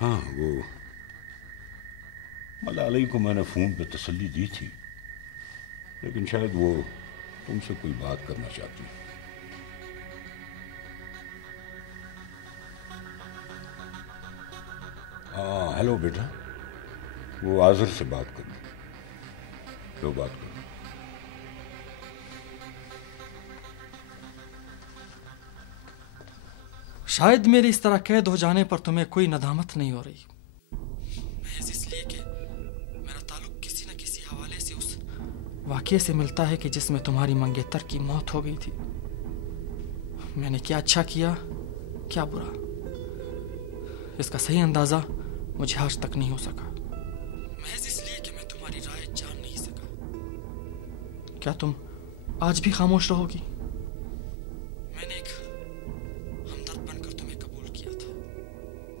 हाँ, वो मलाली को मैंने फोन पे तसल्ली दी थी, लेकिन शायद वो तुमसे कोई बात करना चाहती है। हाँ, हेलो बेटा, वो आज़र से बात करनी, तो बात करो। शायद मेरे इस तरह कैद हो जाने पर तुम्हें कोई नदामत नहीं हो रही, महज इसलिए कि मेरा ताल्लुक किसी न किसी हवाले से उस वाक़ये से मिलता है कि जिसमें तुम्हारी मंगेतर की मौत हो गई थी। मैंने क्या अच्छा किया, क्या बुरा, इसका सही अंदाज़ा मुझे आज तक नहीं हो सका, महज इसलिए कि मैं तुम्हारी राय जान नहीं सका। क्या तुम आज भी खामोश रहोगी? मैंने एक हमदर्द बनकर तुम्हें कबूल किया था,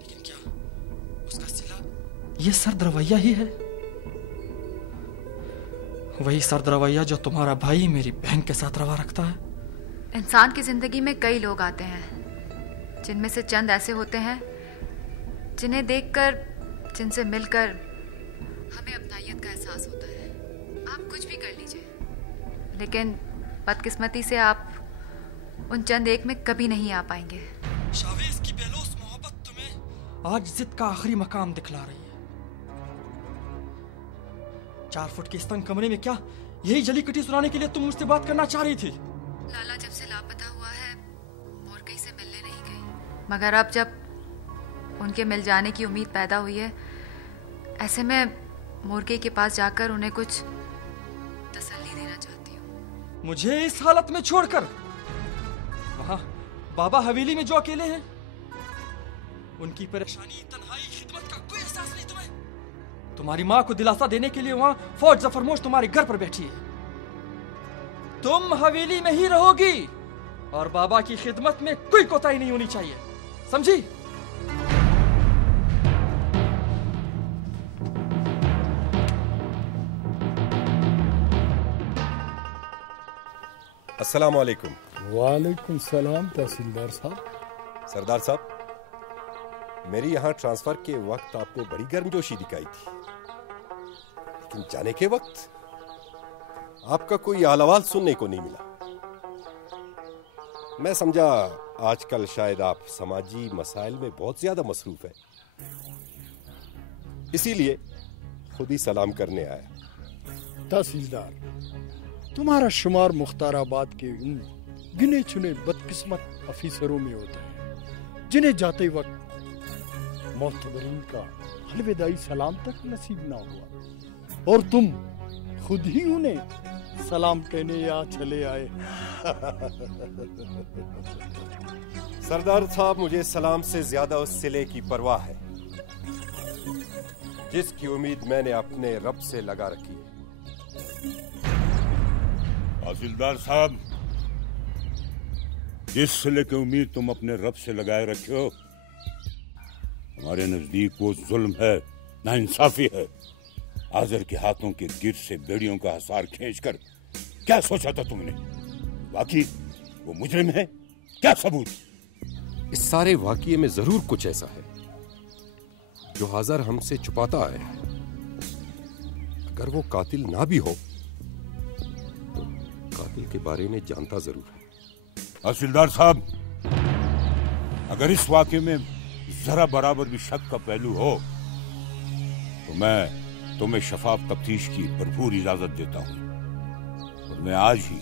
लेकिन क्या उसका सिला ये सर्द रवैया ही है? वही सर्द रवैया जो तुम्हारा भाई मेरी बहन के साथ रवा रखता है। इंसान की जिंदगी में कई लोग आते हैं, जिनमें से चंद ऐसे होते हैं जिन्हें देखकर, जिनसे मिलकर हमें अपनायत का एहसास होता है। आप कुछ भी कर लीजिए, लेकिन बदकिस्मती से आप उन चंद एक में कभी नहीं आ पाएंगे। शावेज की बेलौस मोहब्बत तुम्हें आज जिद का आखिरी मकाम दिखला रही है। 4 फुट के इस तंग कमरे में क्या यही जली कटी सुनाने के लिए तुम मुझसे बात करना चाह रही थी? लाला जब से लापता हुआ है और कहीं से मिलने नहीं गई, मगर अब जब उनके मिल जाने की उम्मीद पैदा हुई है, ऐसे में मुर्गे के पास जाकर उन्हें कुछ तसल्ली देना चाहती हूँ। मुझे इस हालत में छोड़कर वहां बाबा हवेली में जो अकेले हैं, उनकी परेशानी, तन्हाई, खिदमत का कोई एहसास नहीं तुम्हें? तुम्हारी माँ को दिलासा देने के लिए वहां फौज जफरमोश तुम्हारे घर पर बैठी है। तुम हवेली में ही रहोगी और बाबा की खिदमत में कोई कोताही नहीं होनी चाहिए, समझी? अस्सलाम वालेकुम। वालेकुम सलाम तहसीलदार साहब। सरदार साहब, मेरी यहाँ ट्रांसफर के वक्त आपने बड़ी गर्मजोशी दिखाई थी, लेकिन जाने के वक्त आपका कोई आलवाल सुनने को नहीं मिला। मैं समझा आजकल शायद आप समाजी मसाइल में बहुत ज्यादा मसरूफ हैं, इसीलिए खुद ही सलाम करने आया। तहसीलदार, तुम्हारा शुमार मुख्ताराबाद के उन गिने चुने बदकिस्मत अफीसरों में होता है जिन्हें जाते वक्त मोहतबरीन का अलविदाई सलाम तक नसीब ना हुआ, और तुम खुद ही उन्हें सलाम कहने यहाँ चले आए। सरदार साहब, मुझे सलाम से ज्यादा उस सिले की परवाह है जिसकी उम्मीद मैंने अपने रब से लगा रखी है। तहसीलदार साहब, जिस सिले की उम्मीद तुम अपने रब से लगाए रखे हो, हमारे नजदीक वो जुल्म है, नाइंसाफी है। आज़र के हाथों के गिर से बेड़ियों का हसार खींचकर क्या सोचा था तुमने? वाकई वो मुजरिम है? क्या सबूत? इस सारे वाकये में जरूर कुछ ऐसा है जो आज़र हमसे छुपाता आया है। अगर वो कातिल ना भी हो तो कातिल के बारे में जानता जरूर है। तहसीलदार साहब, अगर इस वाकये में जरा बराबर भी शक का पहलू हो तो मैं तुम्हें शफाफ तफ्तीश की भरपूर इजाजत देता हूं, और मैं आज ही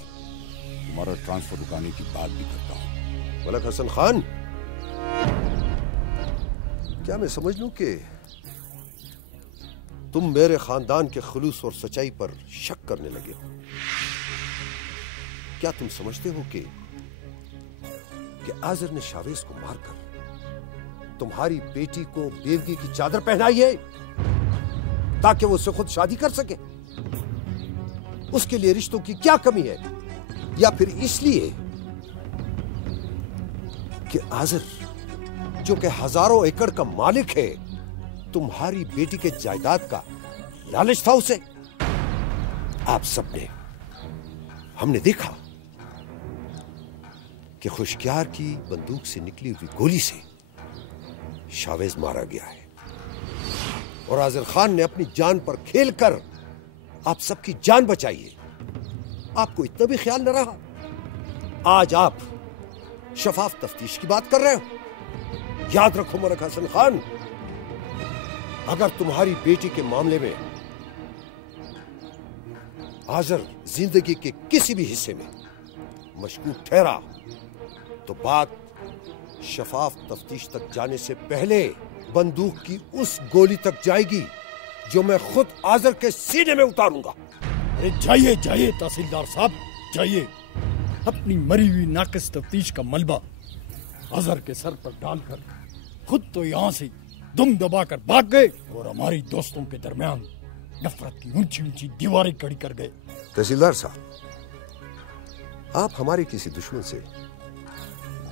तुम्हारा ट्रांसफर रुकाने की बात भी करता हूं। मलक हसन खान, क्या मैं समझ लूं कि तुम मेरे खानदान के खुलूस और सच्चाई पर शक करने लगे हो? क्या तुम समझते हो कि आज़र ने शावेज को मारकर तुम्हारी बेटी को बेवगी की चादर पहनाई है ताकि वो उससे खुद शादी कर सके? उसके लिए रिश्तों की क्या कमी है? या फिर इसलिए कि आज़र, जो कि हजारों एकड़ का मालिक है, तुम्हारी बेटी के जायदाद का लालच था उसे? आप सबने, हमने देखा कि खुशक्यार की बंदूक से निकली हुई गोली से शावेज मारा गया है। और आजिर खान ने अपनी जान पर खेलकर आप सबकी जान बचाई है। आपको इतना भी ख्याल न रहा। आज आप शफाफ तफ्तीश की बात कर रहे हो। याद रखो मलिक हसन खान, अगर तुम्हारी बेटी के मामले में आजर जिंदगी के किसी भी हिस्से में मशकूक ठहरा तो बात शफाफ तफ्तीश तक जाने से पहले बंदूक की उस गोली तक जाएगी जो मैं खुद आजर के सीने में उतारूंगा। अरे जाइए जाइए तहसीलदार साहब, जाइए। अपनी मरी हुई नाकिस तफ्तीश का मलबा आजर के सर पर डालकर खुद तो यहाँ से दुम दबाकर भाग गए और हमारी दोस्तों के दरमियान नफरत की ऊंची ऊंची दीवारें खड़ी कर गए। तहसीलदार साहब, आप हमारे किसी दुश्मन से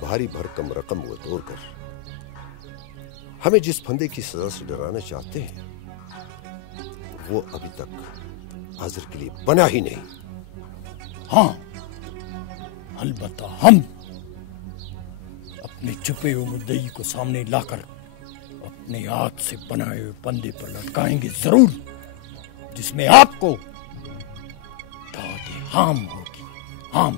भारी भरकम रकम वसूल कर हमें जिस फंदे की सजा से डराना चाहते हैं वो अभी तक आजर के लिए बना ही नहीं। हाँ, अलबत्ता हम अपने छुपे हुए मुद्दई को सामने लाकर अपने हाथ से बनाए हुए फंदे पर लटकाएंगे जरूर, जिसमें आपको दाद हाम होगी। हाम।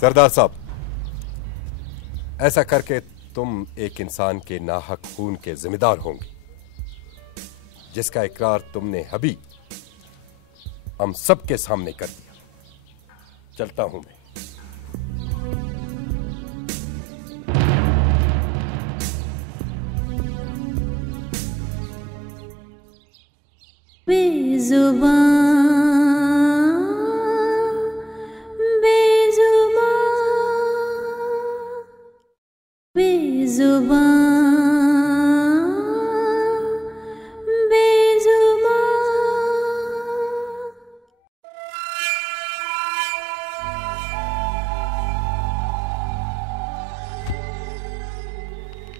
सरदार साहब, ऐसा करके तुम एक इंसान के नाहक खून के जिम्मेदार होंगे जिसका इकरार तुमने अभी हम सबके सामने कर दिया। चलता हूं मैं।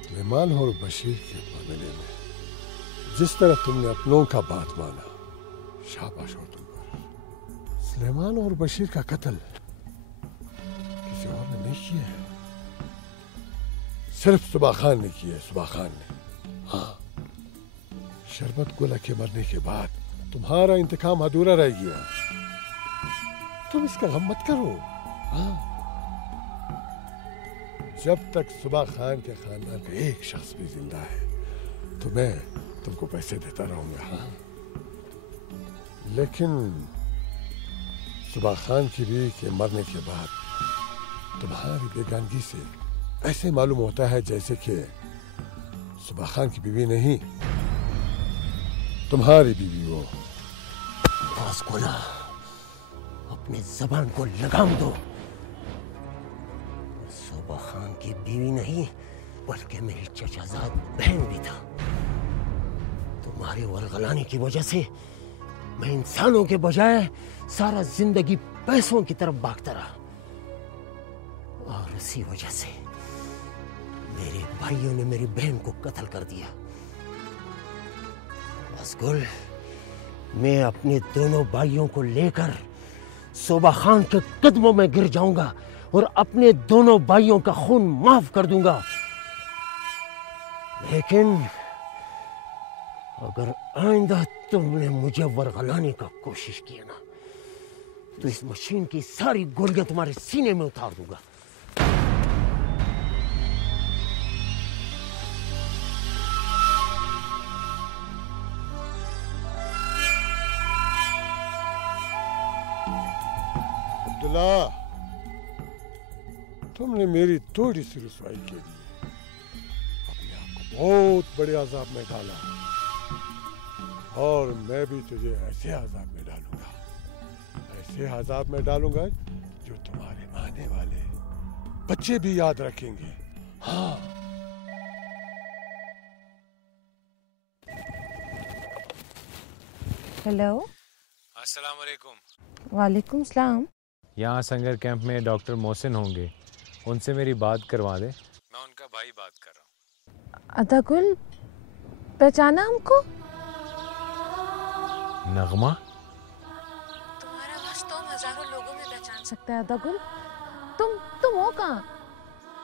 सुलेमान और बशीर के मामले में जिस तरह तुमने अपनों का बात माना, शाबाश हो तुम पर। सुलेमान और बशीर का कत्ल किसी और ने नहीं किया है, सिर्फ सुबह खान ने किया है। सुबह खान ने। हाँ, शरबत गुला के मरने के बाद तुम्हारा इंतकाम अधूरा रह गया। तुम इसका गम मत करो। हाँ, जब तक सुबह खान के खानदान का एक शख्स भी जिंदा है तो मैं तुमको पैसे देता रहूंगा। हाँ, लेकिन सुबह खान की बीवी के मरने के बाद तुम्हारी बेगानगी से ऐसे मालूम होता है जैसे कि सुबह खान की बीवी नहीं, तुम्हारी बीवी हो। बस गोला, अपनी जबान को लगाम दो। सुबह खान की बीवी नहीं बल्कि मेरी चचाजाद बहन भी था। तुम्हारे वरगलाने की वजह से मैं इंसानों के बजाय सारा जिंदगी पैसों की तरफ भागता रहा और इसी वजह से मेरे भाइयों ने मेरी बहन को कत्ल कर दिया। असगुल, मैं अपने दोनों भाइयों को लेकर सुबह खान के कदमों में गिर जाऊंगा और अपने दोनों भाइयों का खून माफ कर दूंगा। लेकिन अगर आइंदा तुमने मुझे वरगलाने का कोशिश किया ना तो इस मशीन की सारी गोलियां तुम्हारे सीने में उतार दूंगा। अब्दुल्ला, तुमने मेरी थोड़ी सी रुसवाई के लिए अपने आप को बहुत बड़े अजाब में डाला और मैं भी तुझे ऐसे अजाब में डालूंगा, ऐसे अजाब में डालूंगा जो तुम्हारे आने वाले बच्चे भी याद रखेंगे। हाँ, हेलो। अस्सलाम वालेकुम। वालेकुम सलाम। यहाँ संगर कैंप में डॉक्टर मोहसिन होंगे, उनसे मेरी बात करवा दे। मैं उनका भाई बात कर रहा हूँ। अदागुल, पहचाना हमको? नगमा? तुम्हारा आवाज तो हजारों लोगों में पहचान सकता है अदागुल। तुम हो कहाँ?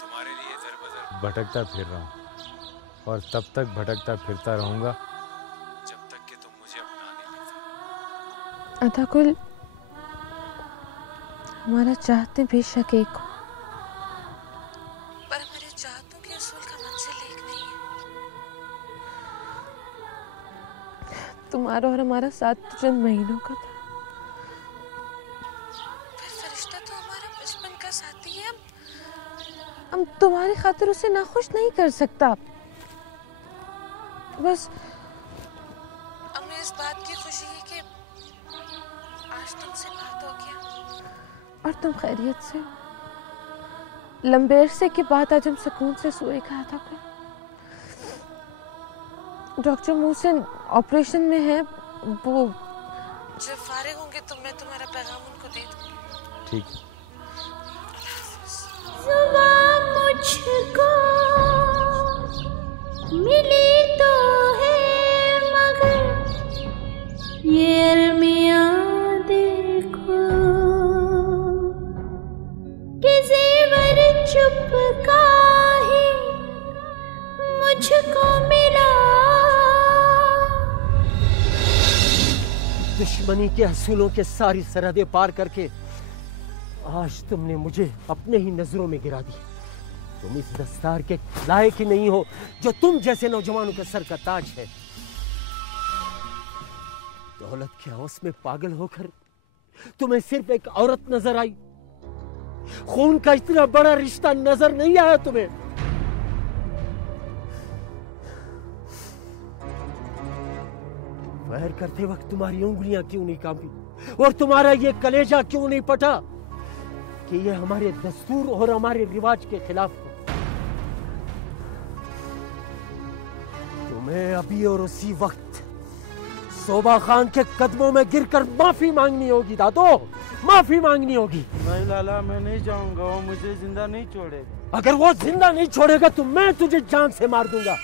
तुम्हारे लिए इधर उधर भटकता फिर रहा हूँ। और तब तक भटकता फिरता रहूंगा जब तक कि तुम मुझे अपना नहीं लेते। अताकुल, हमारा चाहते बेशक एक हो, पर हमारे चाहतों के असूल का मंजिल एक नहीं है। तुम्हारा और हमारा साथ तो चंद महीनों का था, फिर फरिश्ता तो हमारा बचपन का साथी है। हम तुम्हारी खातिर उसे नाखुश नहीं कर सकता। बस हमें इस बात की खुशी है कि आज तुमसे बात हो गया और तुम खैरियत से हो। लंबे अरसे के बाद आज हम सुकून से सोए कहा था। डॉक्टर मोहसिन ऑपरेशन में है, वो जब फारिग होंगे तो मैं तुम्हारा पैगाम उनको दे दूंगी। ठीक। मुझको मिली तो है मगर ये अलमियां देखो कि ज़ेवर चुप का ही मुझको मिला। दुश्मनी के असूलों के सारी सरहदें पार करके आज तुमने मुझे अपने ही नजरों में गिरा दी। तुम इस दस्तार के लायक ही नहीं हो जो तुम जैसे नौजवानों के सर का ताज है। दौलत के हौस में पागल होकर तुम्हें सिर्फ एक औरत नजर आई। खून का इतना बड़ा रिश्ता नजर नहीं आया तुम्हें। वैर करते वक्त तुम्हारी उंगलियां क्यों नहीं कांपी और तुम्हारा ये कलेजा क्यों नहीं पटा कि ये हमारे दस्तूर और हमारे रिवाज के खिलाफ हो। तुम्हें अभी और उसी वक्त सोबा खान के कदमों में गिरकर माफी मांगनी होगी दादो, माफी मांगनी होगी। नहीं लाला, मैं नहीं जाऊंगा, वो मुझे जिंदा नहीं छोड़ेगा। अगर वो जिंदा नहीं छोड़ेगा तो मैं तुझे जान से मार दूंगा।